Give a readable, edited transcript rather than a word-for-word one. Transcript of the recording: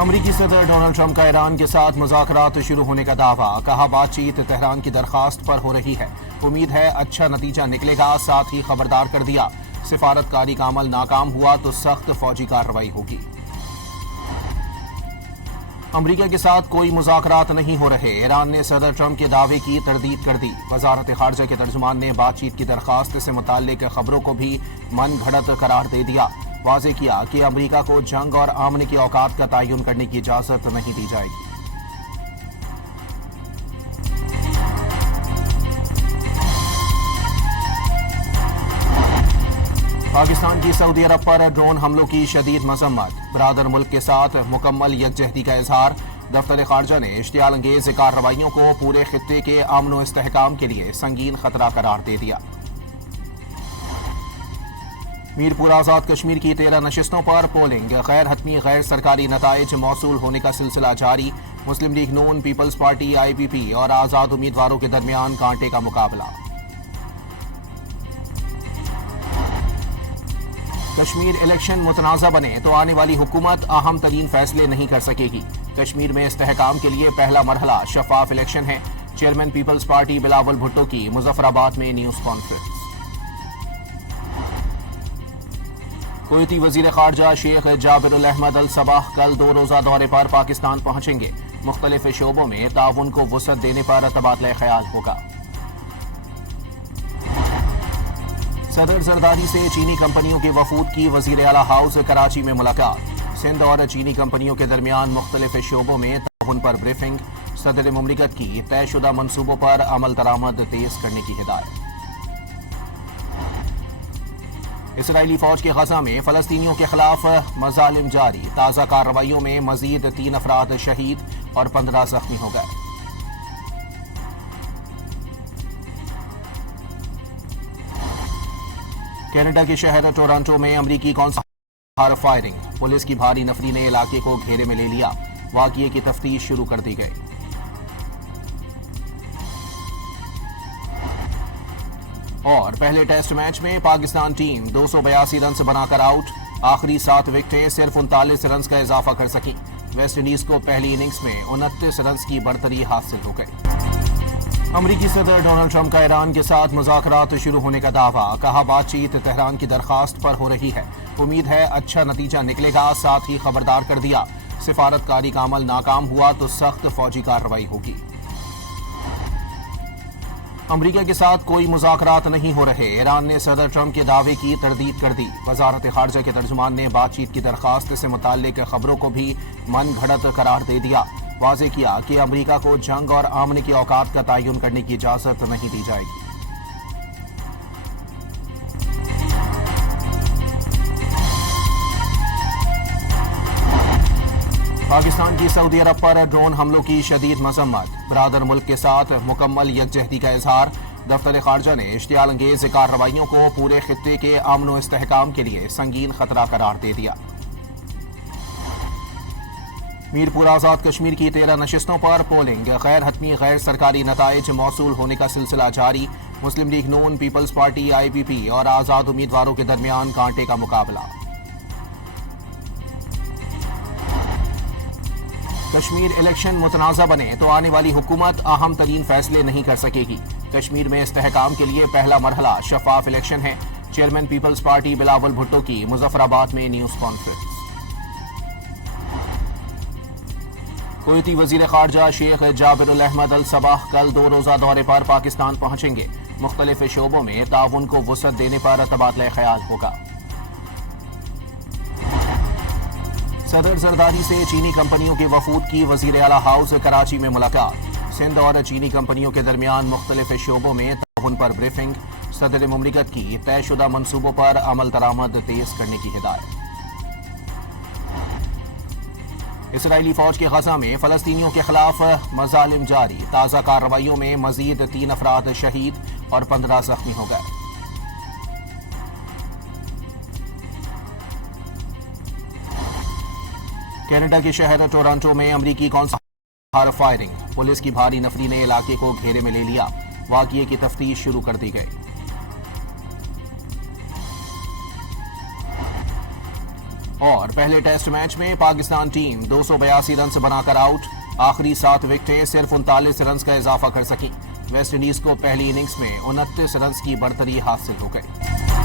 امریکی صدر Donald Trump کا ایران کے ساتھ مذاکرات شروع ہونے کا دعویٰ، کہا بات چیت تہران کی درخواست پر ہو رہی ہے، امید ہے اچھا نتیجہ نکلے گا، ساتھ ہی خبردار کر دیا سفارتکاری کا عمل ناکام ہوا تو سخت فوجی کارروائی ہوگی۔ امریکہ کے ساتھ کوئی مذاکرات نہیں ہو رہے، ایران نے صدر ٹرمپ کے دعوے کی تردید کر دی۔ وزارت خارجہ کے ترجمان نے بات چیت کی درخواست سے متعلق خبروں کو بھی من گھڑت قرار دے دیا، واضح کیا کہ امریکہ کو جنگ اور امن کے اوقات کا تعین کرنے کی اجازت نہیں دی جائے گی۔ پاکستان کی سعودی عرب پر ڈرون حملوں کی شدید مذمت، برادر ملک کے ساتھ مکمل یکجہتی کا اظہار۔ دفتر خارجہ نے اشتعال انگیز کارروائیوں کو پورے خطے کے امن و استحکام کے لیے سنگین خطرہ قرار دے دیا۔ میرپور آزاد کشمیر کی 13 نشستوں پر پولنگ، غیر حتمی غیر سرکاری نتائج موصول ہونے کا سلسلہ جاری۔ مسلم لیگ نون، پیپلز پارٹی، IPP اور آزاد امیدواروں کے درمیان کانٹے کا مقابلہ۔ کشمیر الیکشن متنازع بنے تو آنے والی حکومت اہم ترین فیصلے نہیں کر سکے گی۔ کشمیر میں استحکام کے لیے پہلا مرحلہ شفاف الیکشن ہے، chairman Peoples Party Bilawal Bhutto کی مظفر آباد میں نیوز کانفرنس۔ کویتی وزیر خارجہ شیخ جابر الاحمد الصباح کل 2 روزہ دورے پر پاکستان پہنچیں گے، مختلف شعبوں میں تعاون کو وسعت دینے پر تبادلہ خیال ہوگا۔ صدر زرداری سے چینی کمپنیوں کے وفود کی وزیر اعلیٰ ہاؤس کراچی میں ملاقات، سندھ اور چینی کمپنیوں کے درمیان مختلف شعبوں میں تعاون پر بریفنگ، صدر مملکت کی طے شدہ منصوبوں پر عمل درآمد تیز کرنے کی ہدایت۔ اسرائیلی فوج کے غزہ میں فلسطینیوں کے خلاف مظالم جاری، تازہ کارروائیوں میں مزید 3 افراد شہید اور 15 زخمی ہو گئے۔ کینیڈا کے شہر ٹورانٹو میں امریکی قونصل فائرنگ، پولیس کی بھاری نفری نے علاقے کو گھیرے میں لے لیا، واقعے کی تفتیش شروع کر دی گئی۔ اور پہلے ٹیسٹ میچ میں پاکستان ٹیم 282 رنز بنا کر آؤٹ، آخری 7 وکٹیں صرف 39 رنز کا اضافہ کر سکیں۔ ویسٹ انڈیز کو پہلی اننگز میں 29 رنز کی برتری حاصل ہو گئی۔ امریکی صدر ڈونلڈ ٹرمپ کا ایران کے ساتھ مذاکرات شروع ہونے کا دعویٰ، کہا بات چیت تہران کی درخواست پر ہو رہی ہے، امید ہے اچھا نتیجہ نکلے گا، ساتھ ہی خبردار کر دیا سفارتکاری کا عمل ناکام ہوا تو سخت فوجی کارروائی ہوگی۔ امریکہ کے ساتھ کوئی مذاکرات نہیں ہو رہے، ایران نے صدر ٹرمپ کے دعوے کی تردید کر دی۔ وزارت خارجہ کے ترجمان نے بات چیت کی درخواست سے متعلق خبروں کو بھی من گھڑت قرار دے دیا، واضح کیا کہ امریکہ کو جنگ اور امن کے اوقات کا تعین کرنے کی اجازت نہیں دی جائے گی۔ پاکستان کی سعودی عرب پر ڈرون حملوں کی شدید مذمت، برادر ملک کے ساتھ مکمل یکجہتی کا اظہار۔ دفتر خارجہ نے اشتعال انگیز کارروائیوں کو پورے خطے کے امن و استحکام کے لیے سنگین خطرہ قرار دے دیا۔ میرپور آزاد کشمیر کی 13 نشستوں پر پولنگ، غیر حتمی غیر سرکاری نتائج موصول ہونے کا سلسلہ جاری۔ مسلم لیگ نون، پیپلز پارٹی، IPP اور آزاد امیدواروں کے درمیان کانٹے کا مقابلہ۔ کشمیر الیکشن متنازع بنے تو آنے والی حکومت اہم ترین فیصلے نہیں کر سکے گی۔ کشمیر میں استحکام کے لیے پہلا مرحلہ شفاف الیکشن ہے، chairman Peoples Party Bilawal Bhutto کی مظفر آباد میں نیوز کانفرنس۔ کویتی وزیر خارجہ شیخ جابر الاحمد الصباح کل 2 روزہ دورے پر پاکستان پہنچیں گے، مختلف شعبوں میں تعاون کو وسعت دینے پر تبادلہ خیال ہوگا۔ صدر زرداری سے چینی کمپنیوں کے وفود کی وزیر اعلیٰ ہاؤس کراچی میں ملاقات، سندھ اور چینی کمپنیوں کے درمیان مختلف شعبوں میں تعاون پر بریفنگ، صدر مملکت کی طے شدہ منصوبوں پر عمل درآمد تیز کرنے کی ہدایت۔ اسرائیلی فوج کے غزہ میں فلسطینیوں کے خلاف مظالم جاری، تازہ کارروائیوں میں مزید 3 افراد شہید اور 15 زخمی ہو گئے۔ کینیڈا کے شہر ٹورانٹو میں امریکی قونصل فائرنگ، پولیس کی بھاری نفری نے علاقے کو گھیرے میں لے لیا، واقعے کی تفتیش شروع کر دی گئی۔ اور پہلے ٹیسٹ میچ میں پاکستان ٹیم 282 رنز بنا کر آؤٹ، آخری 7 وکٹیں صرف 39 رنز کا اضافہ کر سکیں۔ ویسٹ انڈیز کو پہلی اننگز میں 29 رنز کی برتری حاصل ہو گئی۔